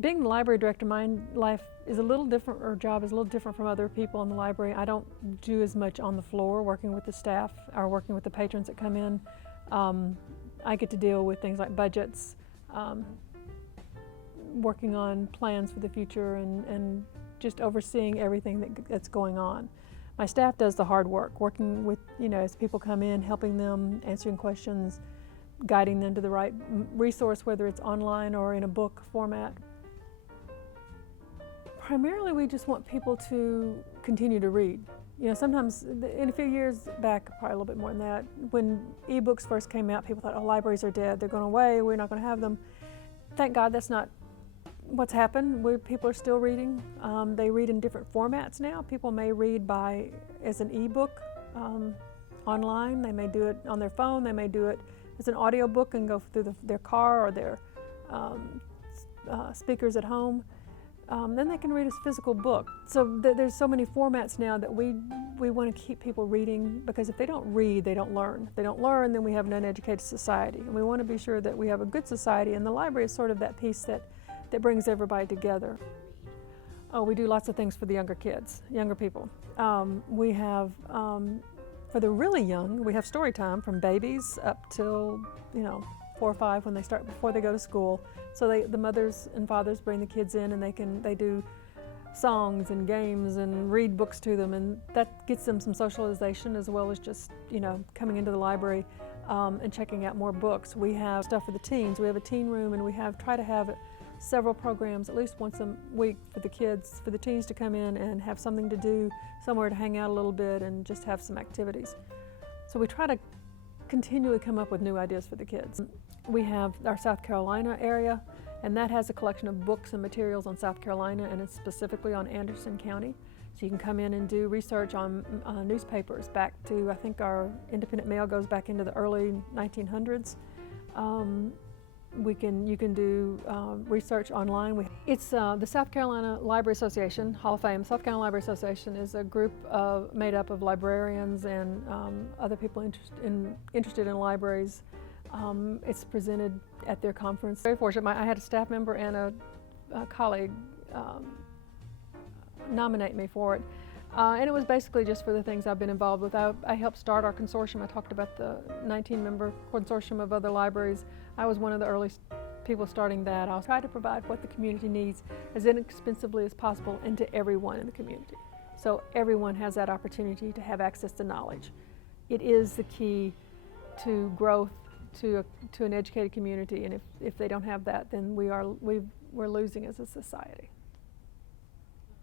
Being the library director, my life is a little different, or job is a little different from other people in the library. I don't do as much on the floor working with the staff or working with the patrons that come in. I get to deal with things like budgets, working on plans for the future, and just overseeing everything that's going on. My staff does the hard work, working with, as people come in, helping them, answering questions, guiding them to the right resource, whether it's online or in a book format. Primarily, we just want people to continue to read. Sometimes, in a few years back, probably a little bit more than that, when e-books first came out, people thought, oh, libraries are dead, they're going away, we're not going to have them. Thank God that's not what's happened. People are still reading. They read in different formats now. People may read as an e-book online. They may do it on their phone. They may do it as an audiobook and go through their car or their speakers at home. Then they can read a physical book. So there's so many formats now that we want to keep people reading, because if they don't read, they don't learn. If they don't learn, then we have an uneducated society. And we want to be sure that we have a good society, and the library is sort of that piece that brings everybody together. Oh, we do lots of things for the younger people. We have, for the really young, we have story time from babies up till, 4 or 5 before they go to school. So the mothers and fathers bring the kids in, and they do songs and games and read books to them, and that gets them some socialization as well as just, coming into the library and checking out more books. We have stuff for the teens. We have a teen room, and we try to have several programs at least once a week for the teens to come in and have something to do, somewhere to hang out a little bit and just have some activities. So we try to continually come up with new ideas for the kids. We have our South Carolina area, and that has a collection of books and materials on South Carolina, and it's specifically on Anderson County. So you can come in and do research on newspapers back to, I think our Independent Mail goes back into the early 1900s. You can do research online. It's the South Carolina Library Association, Hall of Fame. South Carolina Library Association is a group made up of librarians and other people interested in libraries. It's presented at their conference. Very fortunate. I had a staff member and a colleague nominate me for it. And it was basically just for the things I've been involved with. I helped start our consortium. I talked about the 19-member consortium of other libraries. I was one of the early people starting that. I'll try to provide what the community needs as inexpensively as possible and to everyone in the community. So everyone has that opportunity to have access to knowledge. It is the key to growth, to an educated community, and if they don't have that, then we're losing as a society.